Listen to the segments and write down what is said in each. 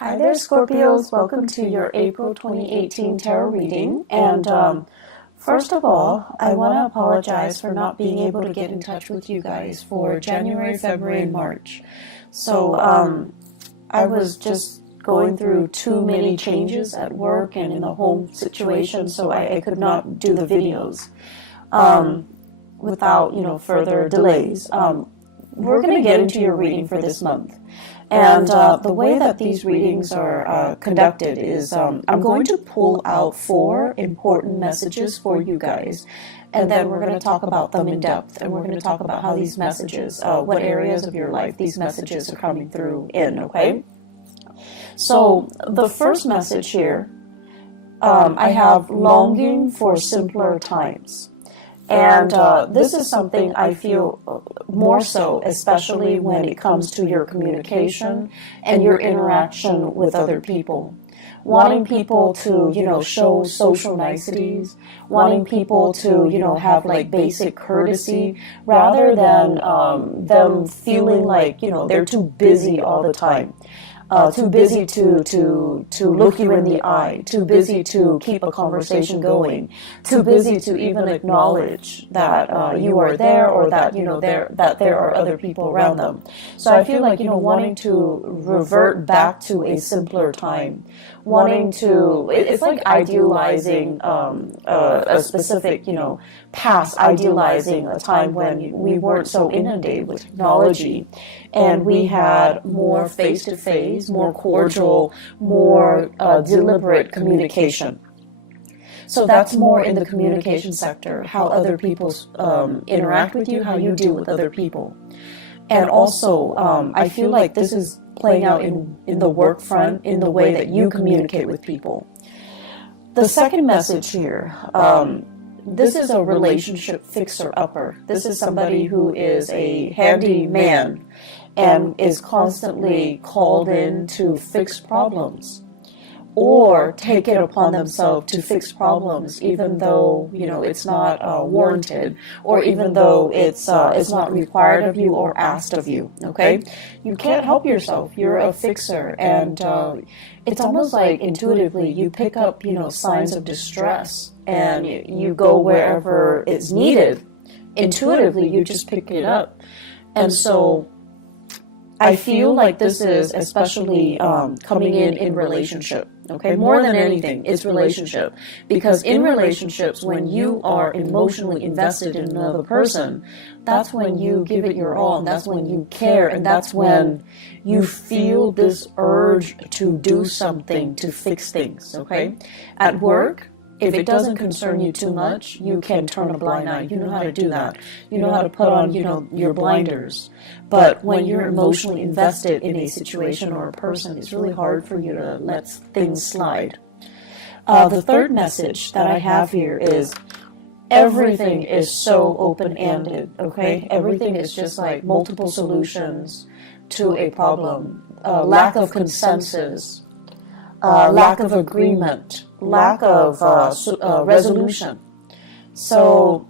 Hi there, Scorpios. Welcome to your April 2018 tarot reading. And first of all, I want to apologize for not being able to get in touch with you guys for January, February, and March. So I was just going through too many changes at work and in the home situation, so I could not do the videos without, further delays. We're going to get into your reading for this month. And the way that these readings are conducted is I'm going to pull out 4 important messages for you guys, and then we're going to talk about them in depth, and we're going to talk about how these messages, what areas of your life these messages are coming through in, okay? So the first message here, I have longing for simpler times. And this is something I feel more so, especially when it comes to your communication and your interaction with other people. Wanting people to, show social niceties, wanting people to, have like basic courtesy, rather than them feeling like, they're too busy all the time. Too busy to look you in the eye, too busy to keep a conversation going, too busy to even acknowledge that you are there, or that there are other people around them. So I feel like wanting to revert back to a simpler time, wanting to, it's like idealizing a specific past, idealizing a time when we weren't so inundated with technology, and we had more face-to-face, more cordial, more deliberate communication. So that's more in the communication sector, how other people interact with you, how you deal with other people. And also, I feel like this is playing out in the work front, in the way that you communicate with people. The second message here, this is a relationship fixer-upper. This is somebody who is a handy man and is constantly called in to fix problems, or take it upon themselves to fix problems, even though it's not warranted, or even though it's not required of you or asked of you. Okay, you can't help yourself. You're a fixer, and it's almost like intuitively you pick up signs of distress, and you go wherever it's needed. Intuitively, you just pick it up, and so I feel like this is especially coming in relationship, okay? More than anything, it's relationship. Because in relationships, when you are emotionally invested in another person, that's when you give it your all, and that's when you care, and that's when you feel this urge to do something to fix things, okay? At work, if it doesn't concern you too much, you can turn a blind eye. You know how to do that. You know how to put on, your blinders. But when you're emotionally invested in a situation or a person, it's really hard for you to let things slide. The third message that I have here is everything is so open-ended, okay? Everything is just like multiple solutions to a problem. Lack of consensus. Lack of agreement, lack of resolution. So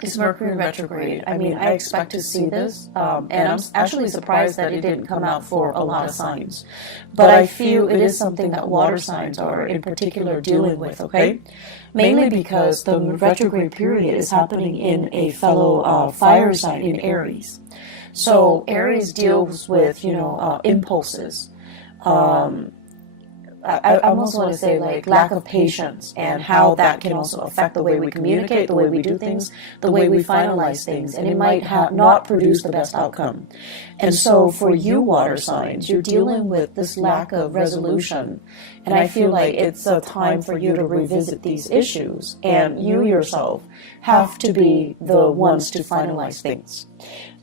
it's Mercury retrograde. I mean, I expect to see this, and I'm actually surprised that it didn't come out for a lot of signs. But I feel it is something that water signs are in particular dealing with, okay? Mainly because the retrograde period is happening in a fellow fire sign in Aries. So Aries deals with, impulses, I almost want to say like lack of patience, and how that can also affect the way we communicate, the way we do things, the way we finalize things, and it might not produce the best outcome. And so for you water signs, you're dealing with this lack of resolution, and I feel like it's a time for you to revisit these issues, and you yourself have to be the ones to finalize things.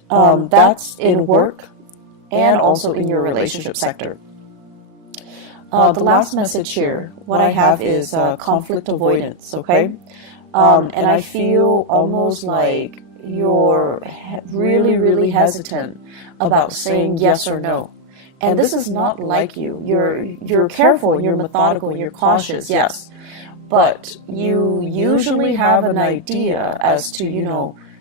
That's in work and also in your relationship sector. The last message here, what I have is conflict avoidance, okay? And I feel almost like you're really, really hesitant about saying yes or no. And this is not like you. You're careful, you're methodical, you're cautious, yes. But you usually have an idea as to,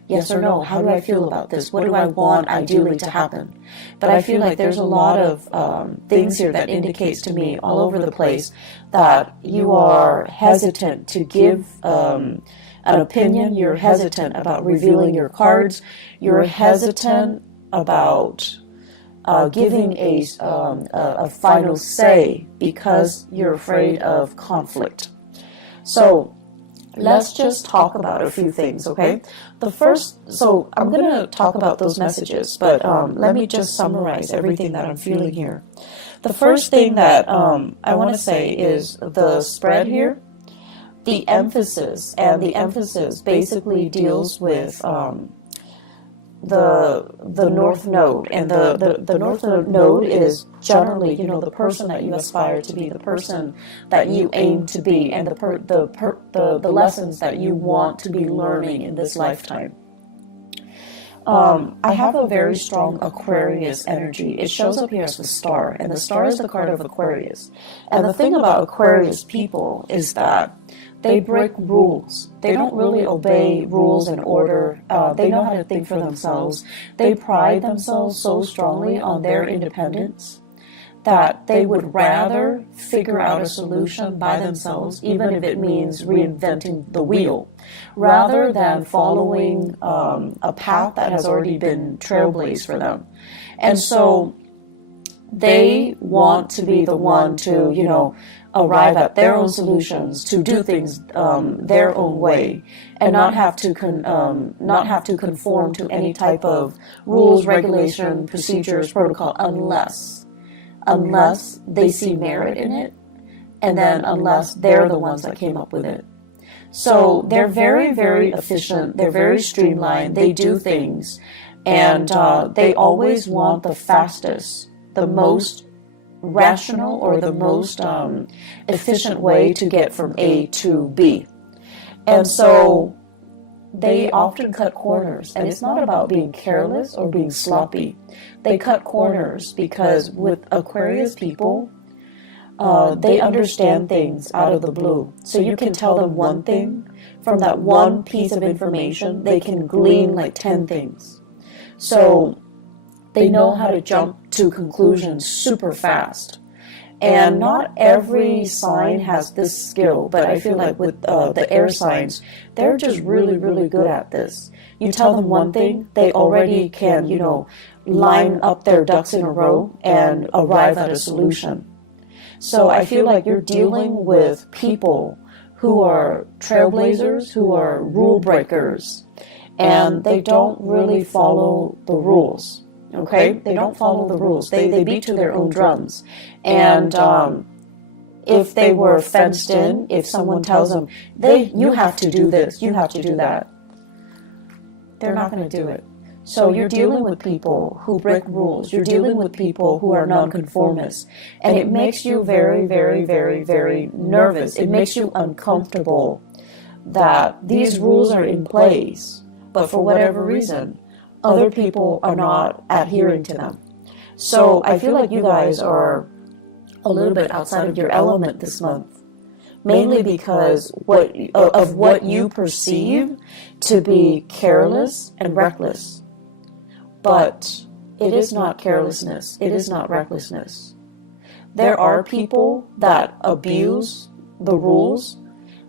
Yes or no? How do I feel about this? What do I want ideally to happen? But I feel like there's a lot of things here that indicates to me all over the place that you are hesitant to give an opinion. You're hesitant about revealing your cards. You're hesitant about giving a final say because you're afraid of conflict. So let's just talk about a few things, okay? So I'm going to talk about those messages, but let me just summarize everything that I'm feeling here. The first thing that I want to say is the spread here, the emphasis, and the emphasis basically deals with the North Node, and the North Node is generally, the person that you aspire to be, the person that you aim to be, and the lessons that you want to be learning in this lifetime. I have a very strong Aquarius energy. It shows up here as the star, and the star is the card of Aquarius. And the thing about Aquarius people is that they break rules. They don't really obey rules and order. They know how to think for themselves. They pride themselves so strongly on their independence that they would rather figure out a solution by themselves, even if it means reinventing the wheel, rather than following a path that has already been trailblazed for them. And so they want to be the one to, arrive at their own solutions, to do things their own way, and not have to conform to any type of rules, regulation, procedures, protocol, unless they see merit in it, and then unless they're the ones that came up with it. So they're very, very efficient. They're very streamlined. They do things, and they always want the fastest, the most rational, or the most efficient way to get from A to B. And so they often cut corners, and it's not about being careless or being sloppy. They cut corners because with Aquarius people, they understand things out of the blue. So you can tell them one thing, from that one piece of information, they can glean like 10 things. So they know how to jump to conclusions super fast. And not every sign has this skill, but I feel like with the air signs, they're just really, really good at this. You tell them one thing, they already can, line up their ducks in a row and arrive at a solution. So I feel like you're dealing with people who are trailblazers, who are rule breakers, and they don't really follow the rules. Okay, they don't follow the rules. They beat to their own drums. And if they were fenced in, if someone tells them, you have to do this, you have to do that, they're not going to do it. So you're dealing with people who break rules. You're dealing with people who are nonconformists. And it makes you very, very, very, very nervous. It makes you uncomfortable that these rules are in place, but for whatever reason, other people are not adhering to them. So I feel like you guys are a little bit outside of your element this month, mainly because of what you perceive to be careless and reckless. But it is not carelessness. It is not recklessness. There are people that abuse the rules,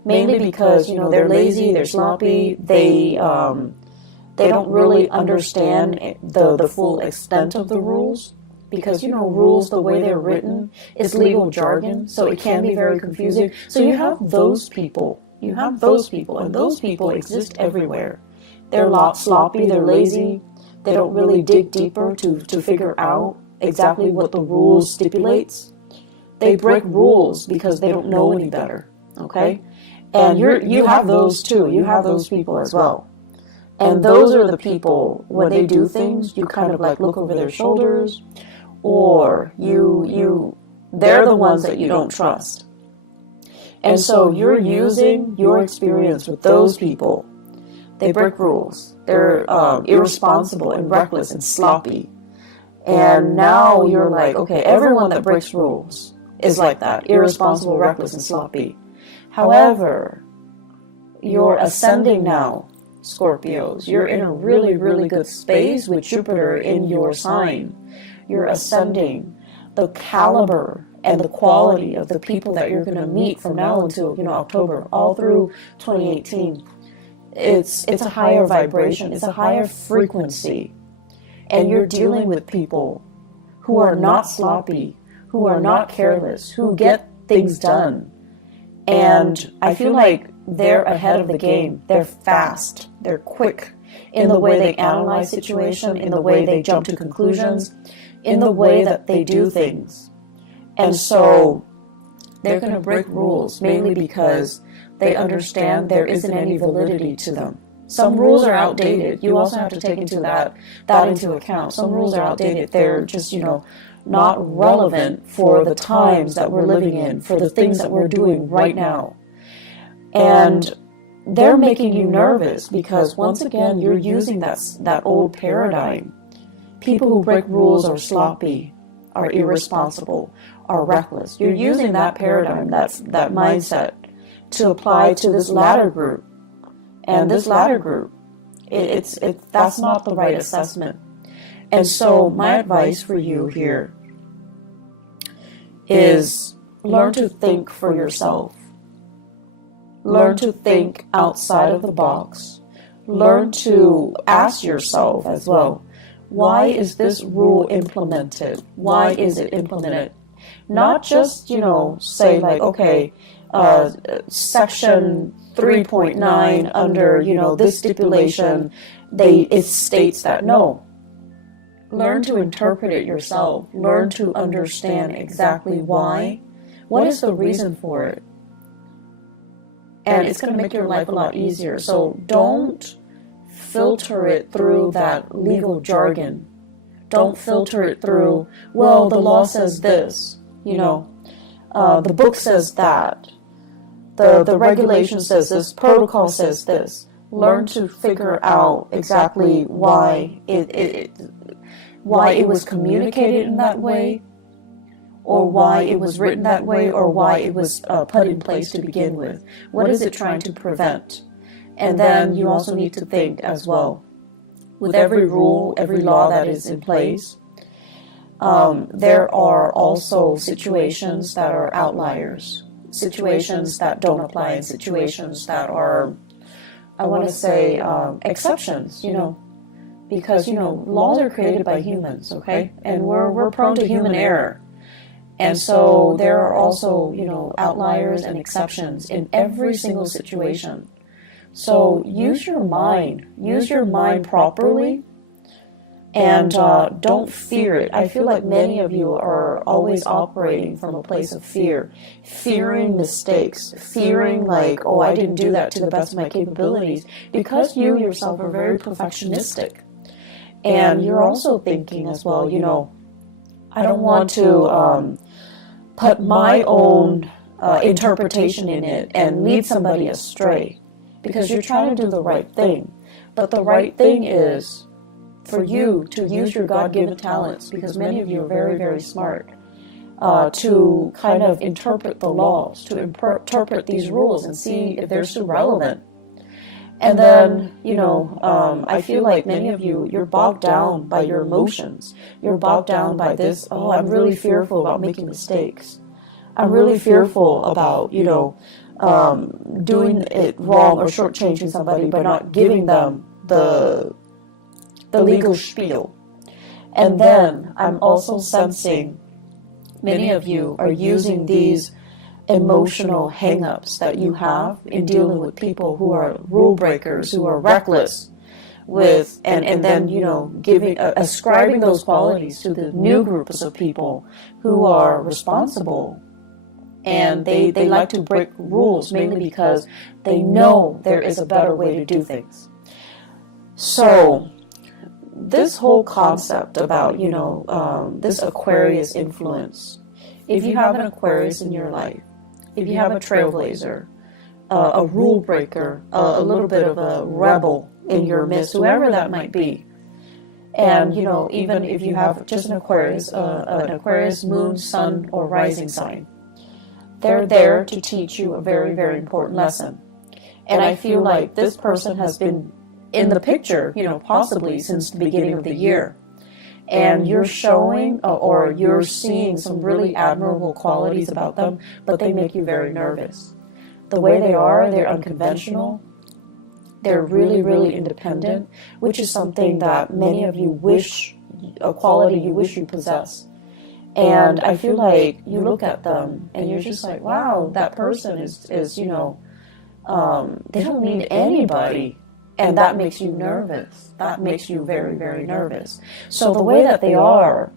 mainly because, they're lazy, they're sloppy, they don't really understand the full extent of the rules, because, rules, the way they're written, is legal jargon, so it can be very confusing. So you have those people, and those people exist everywhere. They're sloppy, they're lazy, they don't really dig deeper to figure out exactly what the rules stipulates. They break rules because they don't know any better, okay? And you have those too, you have those people as well. And those are the people, when they do things, you kind of like look over their shoulders, or they're the ones that you don't trust. And so you're using your experience with those people. They break rules. They're irresponsible and reckless and sloppy. And now you're like, okay, everyone that breaks rules is like that, irresponsible, reckless, and sloppy. However, you're ascending now Scorpios. You're in a really, really good space with Jupiter in your sign. You're ascending. The caliber and the quality of the people that you're going to meet from now until, October, all through 2018, it's a higher vibration. It's a higher frequency. And you're dealing with people who are not sloppy, who are not careless, who get things done. And I feel like they're ahead of the game. They're fast. They're quick in the way they analyze situation, in the way they jump to conclusions, in the way that they do things. And so they're going to break rules, mainly because they understand there isn't any validity to them. Some rules are outdated. You also have to take that into account. Some rules are outdated. They're just, not relevant for the times that we're living in, for the things that we're doing right now. And they're making you nervous because, once again, you're using that old paradigm. People who break rules are sloppy, are irresponsible, are reckless. You're using that paradigm, that mindset, to apply to this latter group. And this latter group, that's not the right assessment. And so my advice for you here is learn to think for yourself. Learn to think outside of the box. Learn to ask yourself as well, why is this rule implemented? Why is it implemented? Not just, say like, okay, section 3.9 under, this stipulation, it states that. No. Learn to interpret it yourself. Learn to understand exactly why. What is the reason for it? And it's going to make your life a lot easier. So don't filter it through that legal jargon. Don't filter it through, well, the law says this, the book says that. The regulation says this, protocol says this. Learn to figure out exactly why it was communicated in that way, or why it was written that way, or why it was put in place to begin with. What is it trying to prevent? And then you also need to think as well, with every rule, every law that is in place, there are also situations that are outliers, situations that don't apply, and situations that are, I want to say, exceptions, because, laws are created by humans, okay? And we're prone to human error. And so there are also, outliers and exceptions in every single situation. So use your mind properly, and don't fear it. I feel like many of you are always operating from a place of fear, fearing mistakes, fearing like, oh, I didn't do that to the best of my capabilities, because you yourself are very perfectionistic. And you're also thinking as well, I don't want to put my own interpretation in it and lead somebody astray, because you're trying to do the right thing. But the right thing is for you to use your God-given talents, because many of you are very, very smart, to kind of interpret the laws, to interpret these rules and see if they're still relevant. And then, I feel like many of you, you're bogged down by your emotions. You're bogged down by this, oh, I'm really fearful about making mistakes. I'm really fearful about, doing it wrong or shortchanging somebody by not giving them the legal spiel. And then I'm also sensing many of you are using these emotional hang-ups that you have in dealing with people who are rule breakers, who are reckless, with and then ascribing those qualities to the new groups of people who are responsible, and they like to break rules mainly because they know there is a better way to do things. So this whole concept about this Aquarius influence, if you have an Aquarius in your life, if you have a trailblazer, a rule breaker, a little bit of a rebel in your midst, whoever that might be, and even if you have just an Aquarius moon, sun, or rising sign, they're there to teach you a very, very important lesson. And I feel like this person has been in the picture, you know, possibly since the beginning of the year. And you're showing or you're seeing some really admirable qualities about them, but they make you very nervous. The way they are, they're unconventional. They're really, really independent, which is something that many of you wish, a quality you wish you possess. And I feel like you look at them and you're just like, wow, that person is you know, they don't need anybody. And that makes you nervous. That makes you very, very nervous. So the way that they are,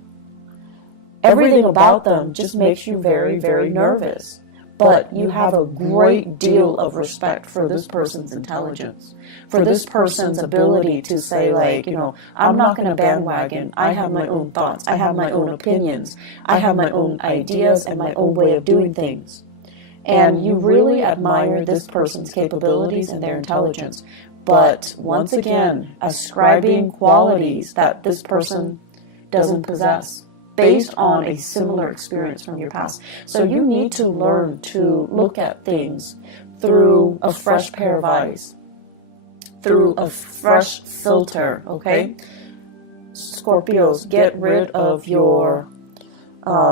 everything about them just makes you very, very nervous. But you have a great deal of respect for this person's intelligence, for this person's ability to say, like, you know, I'm not going to bandwagon. I have my own thoughts. I have my own opinions. I have my own ideas and my own way of doing things. And you really admire this person's capabilities and their intelligence. But once again, ascribing qualities that this person doesn't possess based on a similar experience from your past. So you need to learn to look at things through a fresh pair of eyes, through a fresh filter, okay? Scorpios, get rid of your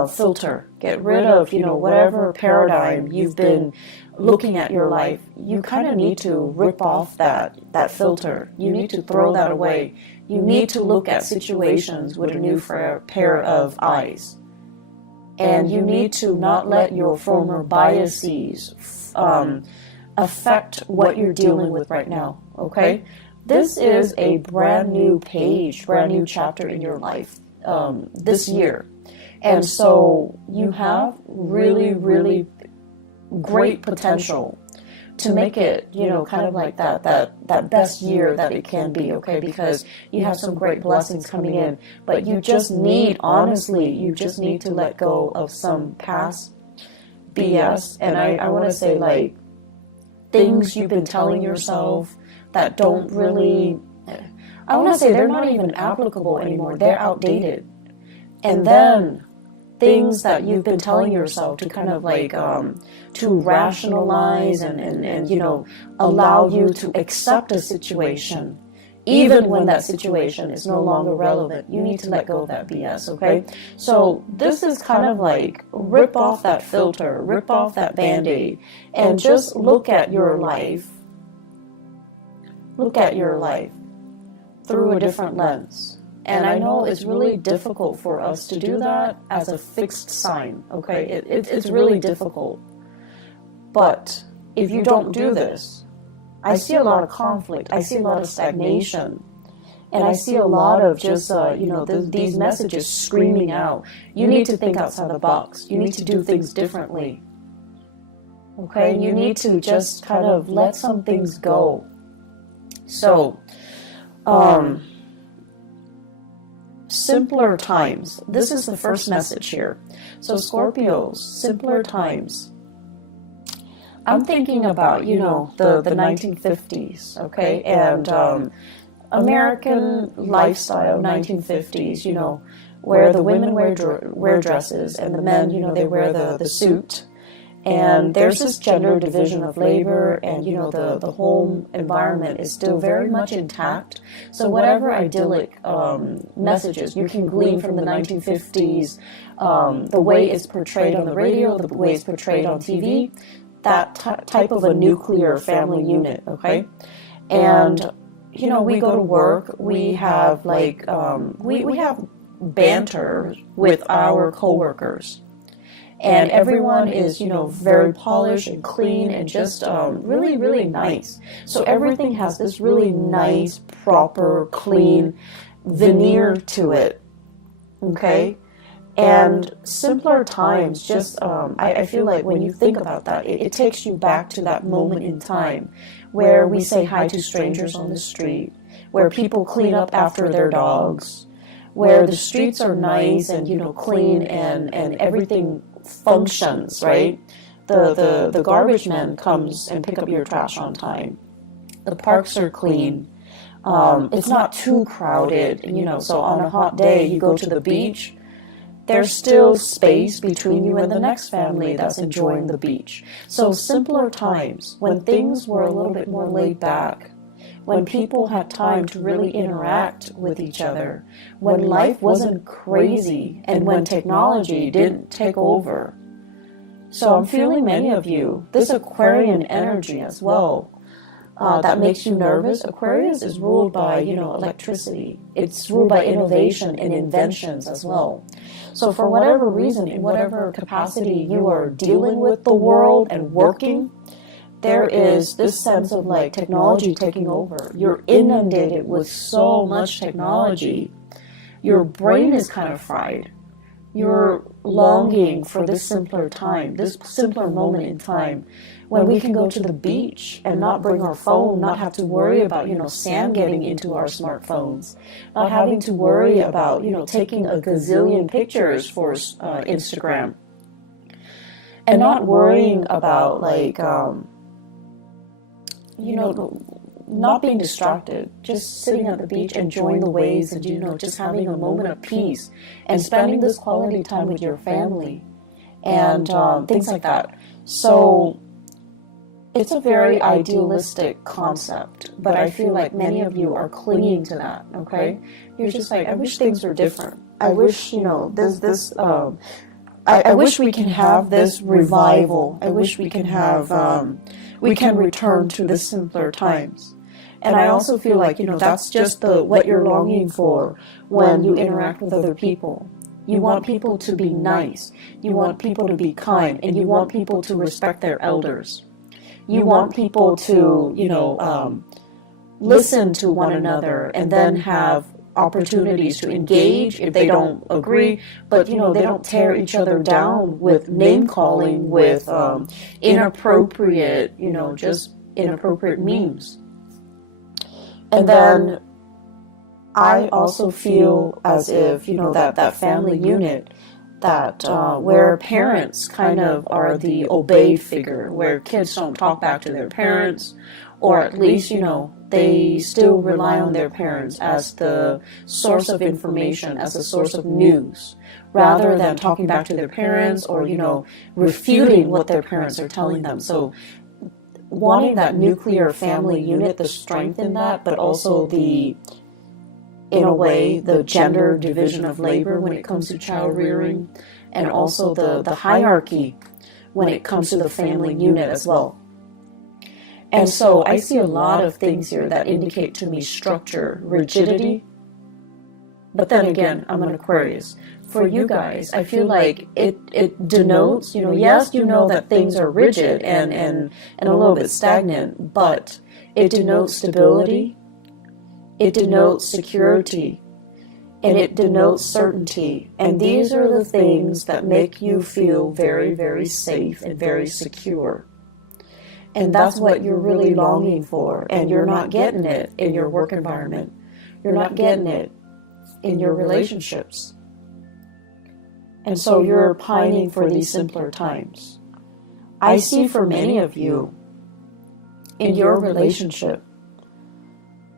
filter. Get rid of, you know, whatever paradigm you've been looking at your life. You kind of need to rip off that filter. You need to throw that away. You need to look at situations with a new pair of eyes. And you need to not let your former biases affect what you're dealing with right now, okay? This is a brand new page, brand new chapter in your life this year. And so you have really, really great potential to make it, you know, kind of like that best year that it can be, okay? Because you have some great blessings coming in, but you just need, honestly, you just need to let go of some past BS. And I want to say, like, things you've been telling yourself that don't really, I want to say they're not even applicable anymore. They're outdated. And then things that you've been telling yourself to kind of like to rationalize and you know, allow you to accept a situation even when that situation is no longer relevant. You need to let go of that BS, okay? So this is kind of like rip off that filter, rip off that Band-Aid, and just look at your life through a different lens. And I know it's really difficult for us to do that as a fixed sign, okay? It's really difficult. But if you don't do this, I see a lot of conflict. I see a lot of stagnation. And I see a lot of just, you know, these messages screaming out. You need to think outside the box. You need to do things differently. Okay? You need to just kind of let some things go. So, simpler times. This is the first message here. So Scorpios, simpler times. I'm thinking about, you know, the 1950s, okay? And American lifestyle, 1950s, you know, where the women wear dresses and the men, you know, they wear the suit. And there's this gender division of labor, and, you know, the home environment is still very much intact. So whatever idyllic messages you can glean from the 1950s, the way it's portrayed on the radio, the way it's portrayed on TV, that type of a nuclear family unit, okay? And, you know, we go to work, we have, like, we have banter with our coworkers. And everyone is, you know, very polished and clean and just really, really nice. So everything has this really nice, proper, clean veneer to it, okay? And simpler times, just, I feel like when you think about that, it takes you back to that moment in time where we say hi to strangers on the street, where people clean up after their dogs, where the streets are nice and, you know, clean and everything functions, right? The garbage man comes and pick up your trash on time. The parks are clean. It's not too crowded, you know, so on a hot day you go to the beach, there's still space between you and the next family that's enjoying the beach. So simpler times, when things were a little bit more laid back, when people had time to really interact with each other, when life wasn't crazy, and when technology didn't take over. So I'm feeling many of you, this Aquarian energy as well, that makes you nervous. Aquarius is ruled by, electricity. It's ruled by innovation and inventions as well. So for whatever reason, in whatever capacity you are dealing with the world and working, there is this sense of like technology taking over. You're inundated with so much technology. Your brain is kind of fried. You're longing for this simpler time, this simpler moment in time, when we can go to the beach and not bring our phone, not have to worry about, sand getting into our smartphones, not having to worry about, taking a gazillion pictures for Instagram, and not worrying about like, not being distracted, just sitting at the beach, enjoying the waves, and, just having a moment of peace and spending this quality time with your family and things like that. So it's a very idealistic concept, but I feel like many of you are clinging to that, okay? You're just like, I wish things were different. I wish, I wish we can have this revival. I wish we can have, we can return to the simpler times. And I also feel like, that's just what you're longing for when you interact with other people. You want people to be nice. You want people to be kind. And you want people to respect their elders. You want people to, listen to one another and then have opportunities to engage if they don't agree, but, they don't tear each other down with name-calling, with inappropriate, just inappropriate memes. And then I also feel as if, that family unit, that where parents kind of are the obeyed figure, where kids don't talk back to their parents, or at least, they still rely on their parents as the source of information, as a source of news, rather than talking back to their parents or, refuting what their parents are telling them. So wanting that nuclear family unit, the strength in that, but also in a way, the gender division of labor when it comes to child rearing, and also the hierarchy when it comes to the family unit as well. And so I see a lot of things here that indicate to me structure, rigidity. But then again, I'm an Aquarius. For you guys, I feel like it denotes, yes, that things are rigid and a little bit stagnant, but it denotes stability, it denotes security, and it denotes certainty. And these are the things that make you feel very, very safe and very secure. And that's what you're really longing for, and you're not getting it in your work environment. You're not getting it in your relationships. And so you're pining for these simpler times. I see for many of you, in your relationship,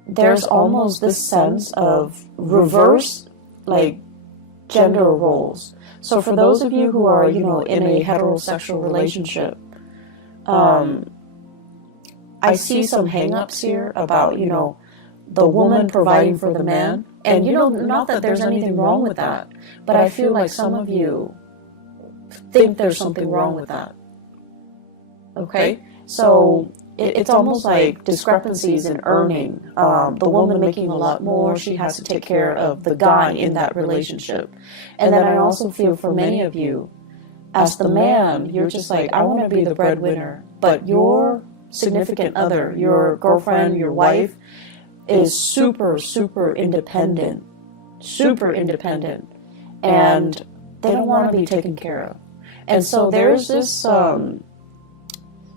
there's almost this sense of reverse, like, gender roles. So for those of you who are, in a heterosexual relationship, I see some hang-ups here about, the woman providing for the man. And, not that there's anything wrong with that, but I feel like some of you think there's something wrong with that. Okay? So it's almost like discrepancies in earning. The woman making a lot more, she has to take care of the guy in that relationship. And then I also feel for many of you, as the man, you're just like, I want to be the breadwinner, but your significant other, your girlfriend, your wife, is super, super independent, and they don't want to be taken care of. And so there's this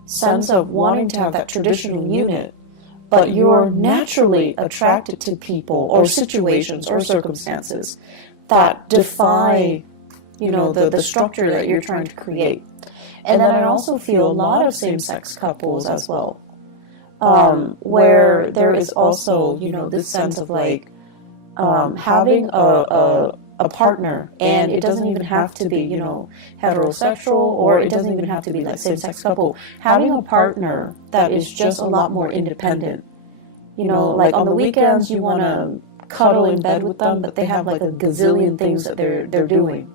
sense of wanting to have that traditional unit, but you're naturally attracted to people or situations or circumstances that defy, the structure that you're trying to create. And then I also feel a lot of same-sex couples as well, where there is also, this sense of like having a partner, and it doesn't even have to be, heterosexual, or it doesn't even have to be like same-sex couple. Having a partner that is just a lot more independent You know, like on the weekends, you want to cuddle in bed with them, but they have like a gazillion things that they're doing.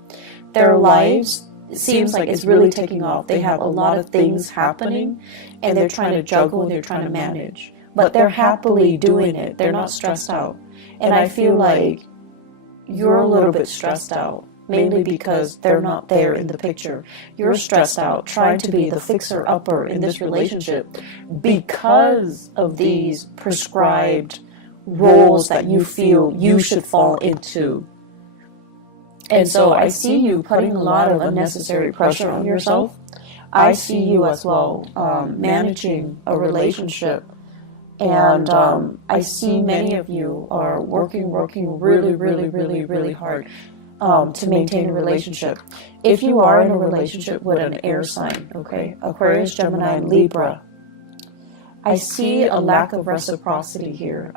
Their lives seems like it's really taking off. They have a lot of things happening, and they're trying to juggle and they're trying to manage. But they're happily doing it. They're not stressed out. And I feel like you're a little bit stressed out, mainly because they're not there in the picture. You're stressed out trying to be the fixer-upper in this relationship because of these prescribed roles that you feel you should fall into. And so I see you putting a lot of unnecessary pressure on yourself. I see you as well managing a relationship. And I see many of you are working really hard to maintain a relationship. If you are in a relationship with an air sign, okay, Aquarius, Gemini, and Libra, I see a lack of reciprocity here.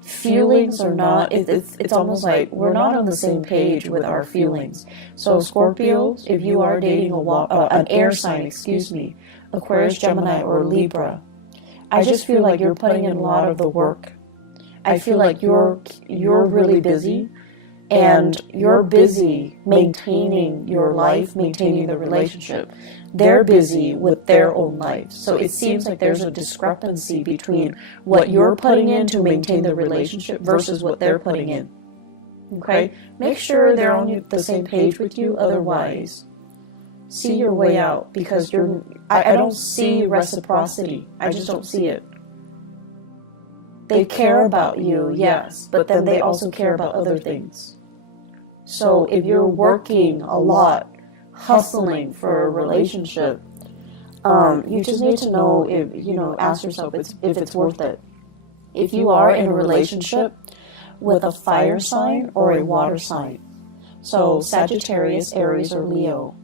Feelings are not, it's almost like we're not on the same page with our feelings. So Scorpios, if you are dating an air sign, Aquarius, Gemini, or Libra, I just feel like you're putting in a lot of the work. I feel like you're really busy, and you're busy maintaining your life, maintaining the relationship. They're busy with their own life. So it seems like there's a discrepancy between what you're putting in to maintain the relationship versus what they're putting in. Okay? Make sure they're on the same page with you, otherwise see your way out, because I don't see reciprocity. I just don't see it. They care about you, yes, but then they also care about other things. So if you're working a lot, hustling for a relationship, you just need to know if, ask yourself if it's worth it. If you are in a relationship with a fire sign or a water sign, so Sagittarius, Aries, or Leo,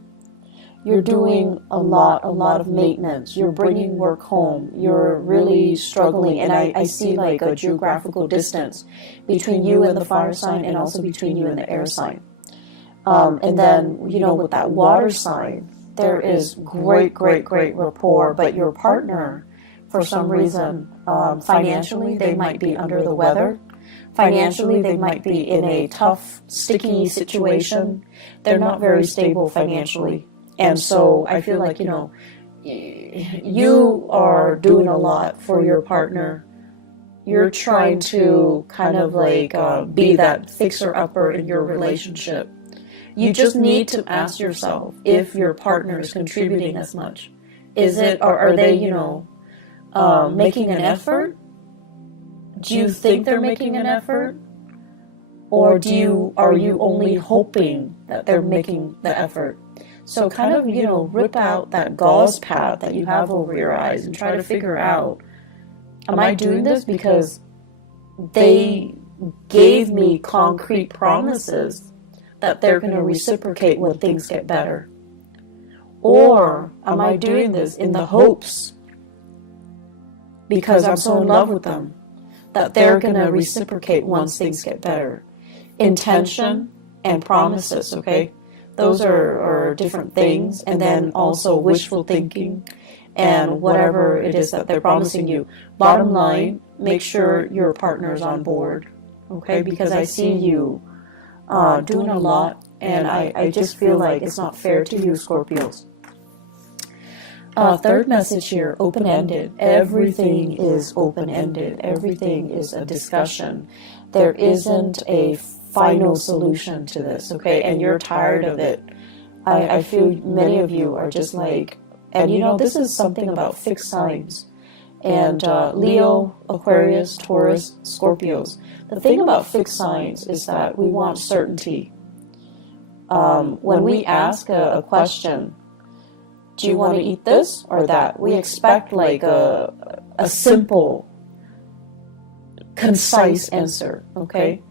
you're doing a lot of maintenance. You're bringing work home. You're really struggling. And I see like a geographical distance between you and the fire sign, and also between you and the air sign. And then, with that water sign, there is great rapport. But your partner, for some reason, financially, they might be under the weather. Financially, they might be in a tough, sticky situation. They're not very stable financially. And so I feel like, you are doing a lot for your partner. You're trying to kind of like be that fixer-upper in your relationship. You just need to ask yourself if your partner is contributing as much. Are they, making an effort? Do you think they're making an effort? Or are you only hoping that they're making the effort? So kind of, rip out that gauze pad that you have over your eyes and try to figure out, am I doing this because they gave me concrete promises that they're going to reciprocate when things get better? Or am I doing this in the hopes, because I'm so in love with them, that they're going to reciprocate once things get better? Intention and promises, okay? Those are different things. And then also wishful thinking and whatever it is that they're promising you. Bottom line, make sure your partner's on board, okay? Because I see you doing a lot, and I just feel like it's not fair to you, Scorpios. Third message here, open-ended. Everything is open-ended. Everything is a discussion. There isn't a final solution to this, okay? And you're tired of it. I feel many of you are just like, and this is something about fixed signs. And Leo, Aquarius, Taurus, Scorpios. The thing about fixed signs is that we want certainty. When we ask a question, do you want to eat this or that? We expect like a simple, concise answer, okay?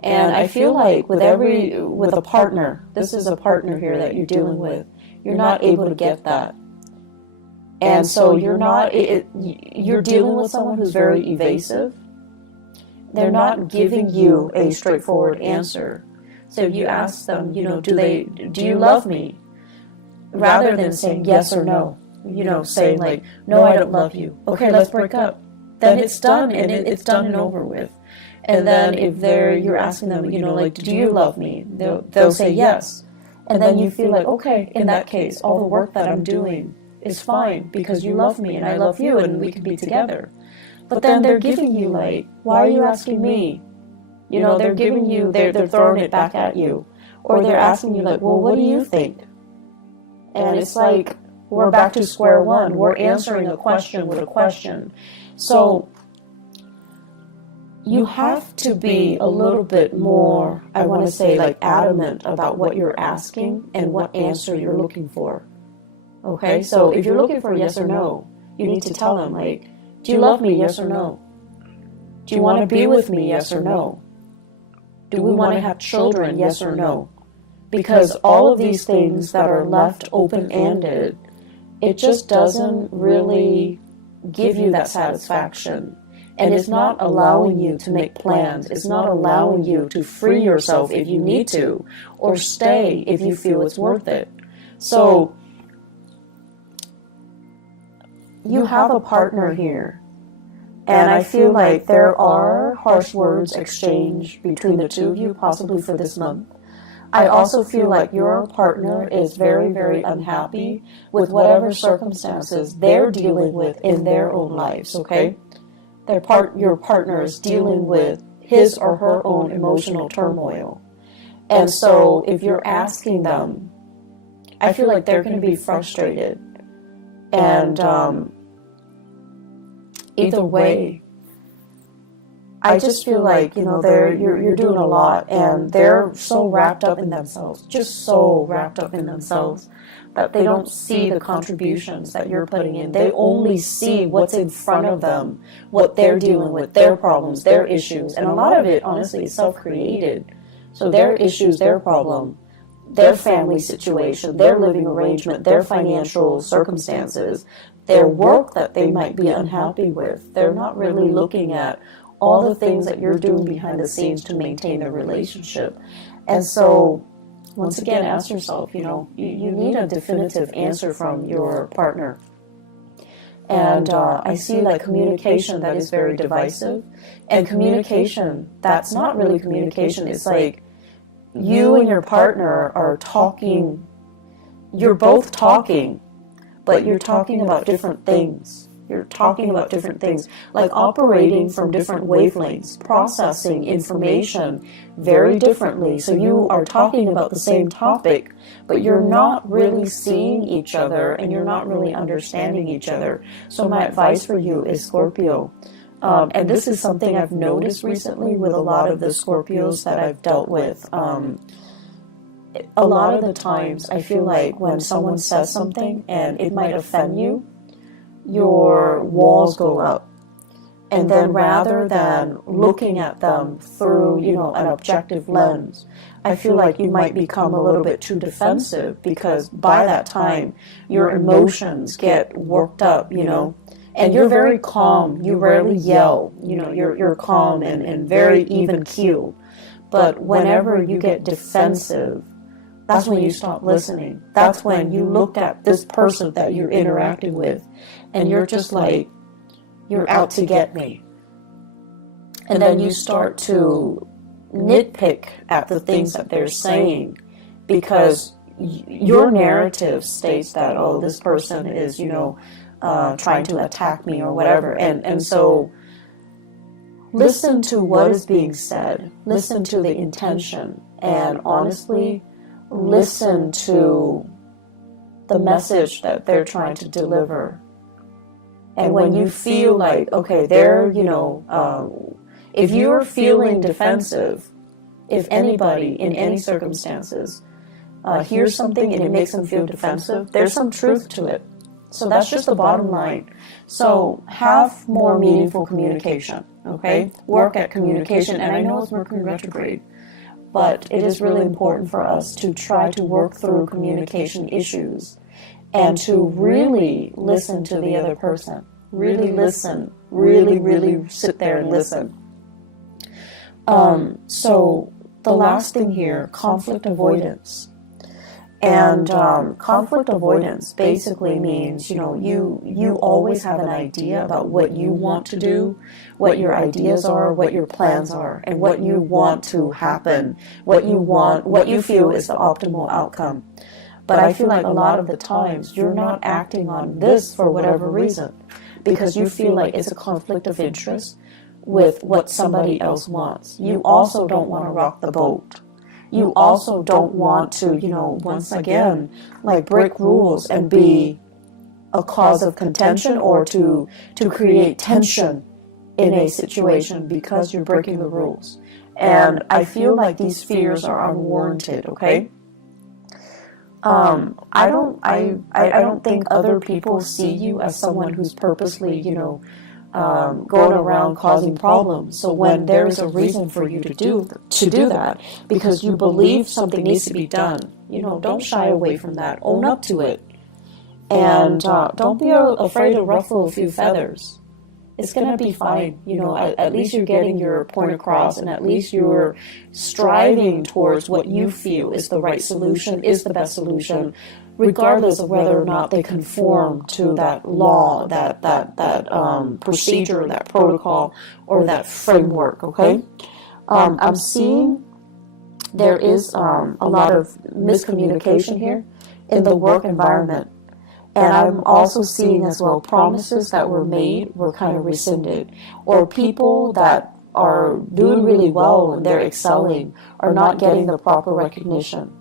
And I feel like with a partner, this is a partner here that you're dealing with, you're not able to get that. And so you're dealing with someone who's very evasive. They're not giving you a straightforward answer. So if you ask them, do you love me? Rather than saying yes or no, saying like, no, I don't love you. Okay, let's break up. then it's done, and it's done and over with. And then if you're asking them, you know, like, do you love me? They'll say yes. And then you feel like, okay, in that case, all the work that I'm doing is fine because you love me and I love you and we can be together. But then they're giving you like, why are you asking me? You know, they're giving you, they're throwing it back at you. Or they're asking you like, well, what do you think? And it's like, we're back to square one. We're answering a question with a question. So you have to be a little bit more, I want to say, like adamant about what you're asking and what answer you're looking for. Okay, so if you're looking for yes or no, you need to tell them like, do you love me, yes or no? Do you want to be with me, yes or no? Do we want to have children, yes or no? Because all of these things that are left open-ended, it just doesn't really give you that satisfaction. And it's not allowing you to make plans. It's not allowing you to free yourself if you need to, or stay if you feel it's worth it. So you have a partner here. And I feel like there are harsh words exchanged between the two of you, possibly for this month. I also feel like your partner is very, very unhappy with whatever circumstances they're dealing with in their own lives, okay? Your partner is dealing with his or her own emotional turmoil. And so if you're asking them, I feel like they're going to be frustrated. And either way, I just feel like, you know, you're doing a lot, and they're so wrapped up in themselves, just so wrapped up in themselves, that they don't see the contributions that you're putting in. They only see what's in front of them, what they're dealing with, their problems, their issues. And a lot of it, honestly, is self-created. So their issues, their problem, their family situation, their living arrangement, their financial circumstances, their work that they might be unhappy with. They're not really looking at all the things that you're doing behind the scenes to maintain the relationship. And so, once again, ask yourself, you know, you need a definitive answer from your partner. And I see like communication that is very divisive, and communication that's not really communication. It's like you and your partner are talking, you're both talking, but you're talking about different things. You're talking about different things, like operating from different wavelengths, processing information very differently. So you are talking about the same topic, but you're not really seeing each other, and you're not really understanding each other. So my advice for you is Scorpio. And this is something I've noticed recently with a lot of the Scorpios that I've dealt with. A lot of the times I feel like when someone says something and it might offend you, your walls go up. And then rather than looking at them through, you know, an objective lens, I feel like you might become a little bit too defensive, because by that time your emotions get worked up, you know, and you're very calm. You rarely yell, you know, you're calm and very even keeled. But whenever you get defensive, that's when you stop listening. That's when you look at this person that you're interacting with, and you're just like, you're out to get me. And then you start to nitpick at the things that they're saying, because your narrative states that, oh, this person is, you know, trying to attack me or whatever. And so listen to what is being said. Listen to the intention. And honestly, listen to the message that they're trying to deliver. And when you feel like, okay, they're, you know, if you're feeling defensive, if anybody in any circumstances hears something and it makes them feel defensive, there's some truth to it. So that's just the bottom line. So have more meaningful communication, okay? Work at communication. And I know it's Mercury retrograde, but it is really important for us to try to work through communication issues and to really listen to the other person. Really listen. Really sit there and listen. So the last thing here, conflict avoidance. And conflict avoidance basically means, you always have an idea about what you want to do, what your ideas are, what your plans are, and what you want to happen, what you feel is the optimal outcome. But I feel like a lot of the times you're not acting on this for whatever reason, because you feel like it's a conflict of interest with what somebody else wants. You also don't want to rock the boat. You also don't want to, once again, like break rules and be a cause of contention, or to create tension in a situation because you're breaking the rules. And I feel like these fears are unwarranted, okay? I don't think other people see you as someone who's purposely, going around causing problems. So when there is a reason for you to do that, because you believe something needs to be done, don't shy away from that. Own up to it, and don't be afraid to ruffle a few feathers. It's gonna be fine. At least you're getting your point across, and at least you're striving towards what you feel is the right solution, is the best solution, regardless of whether or not they conform to that law, that procedure, that protocol, or that framework, okay? I'm seeing there is a lot of miscommunication here in the work environment. And I'm also seeing as well promises that were made were kind of rescinded, or people that are doing really well and they're excelling are not getting the proper recognition.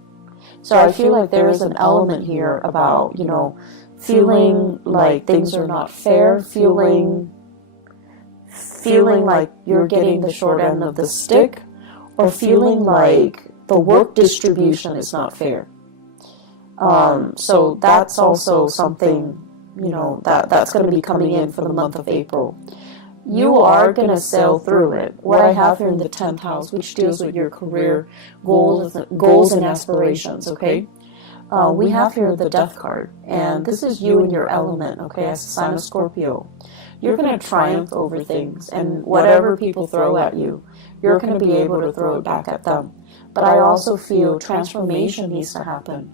So I feel like there is an element here about, feeling like things are not fair, feeling like you're getting the short end of the stick, or feeling like the work distribution is not fair. So that's also something, that's going to be coming in for the month of April. You are going to sail through it. What I have here in the 10th house, which deals with your career goals and aspirations, okay? We have here the Death card, and this is you in your element, okay, as a sign of Scorpio. You're going to triumph over things, and whatever people throw at you, you're going to be able to throw it back at them. But I also feel transformation needs to happen.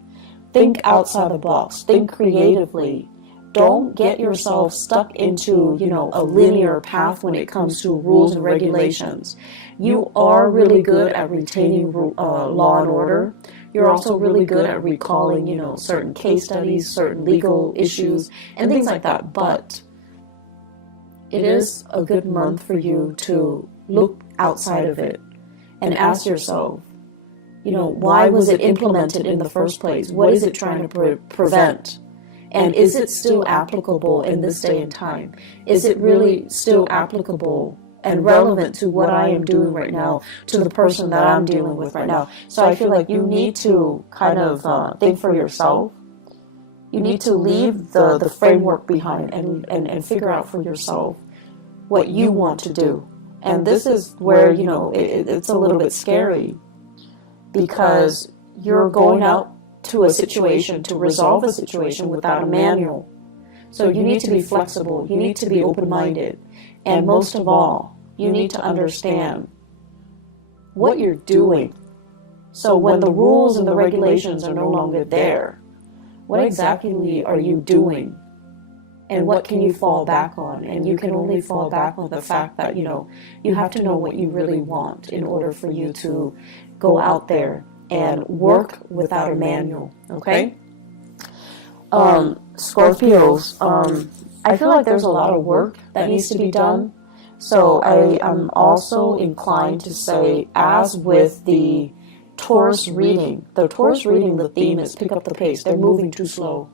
Think outside the box. Think creatively. Don't get yourself stuck into, a linear path when it comes to rules and regulations. You are really good at retaining law and order. You're also really good at recalling, certain case studies, certain legal issues, and things like that. But it is a good month for you to look outside of it and ask yourself, why was it implemented in the first place? What is it trying to prevent? And is it still applicable in this day and time? Is it really still applicable and relevant to what I am doing right now, to the person that I'm dealing with right now? So I feel like you need to kind of think for yourself. You need to leave the framework behind and figure out for yourself what you want to do. And this is where, it's a little bit scary, because you're going out to a situation, to resolve a situation without a manual. So you need to be flexible, you need to be open-minded, and most of all, you need to understand what you're doing. So when the rules and the regulations are no longer there, what exactly are you doing? And what can you fall back on? And you can only fall back on the fact that, you have to know what you really want in order for you to go out there and work without a manual, okay? Scorpios, I feel like there's a lot of work that needs to be done. So I am also inclined to say, as with the Taurus reading, the theme is pick up the pace. They're moving too slow.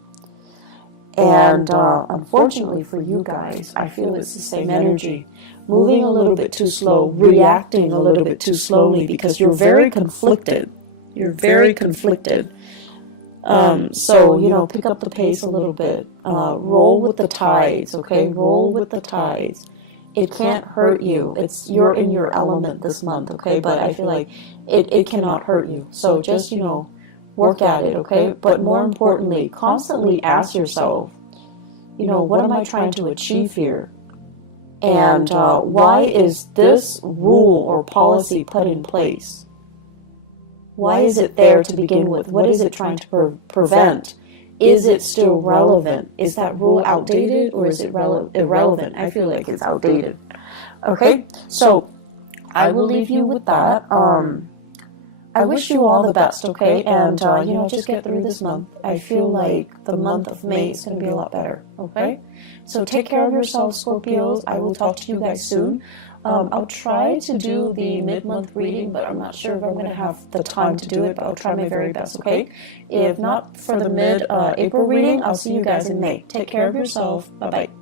And unfortunately for you guys, I feel it's the same energy. Moving a little bit too slow, reacting a little bit too slowly, because you're very conflicted. You're very conflicted. So, pick up the pace a little bit. Roll with the tides, okay? Roll with the tides. It can't hurt you. You're in your element this month, okay? But I feel like it cannot hurt you. So just, work at it, okay? But more importantly, constantly ask yourself, what am I trying to achieve here? And why is this rule or policy put in place? Why is it there to begin with? What is it trying to prevent? Is it still relevant? Is that rule outdated, or is it irrelevant? I feel like it's outdated. Okay, so I will leave you with that. I wish you all the best, okay? And, you know, just get through this month. I feel like the month of May is going to be a lot better, okay? So take care of yourselves, Scorpios. I will talk to you guys soon. I'll try to do the mid-month reading, but I'm not sure if I'm going to have the time to do it, but I'll try my very best, okay? If not for the mid-April reading, I'll see you guys in May. Take care of yourself. Bye-bye.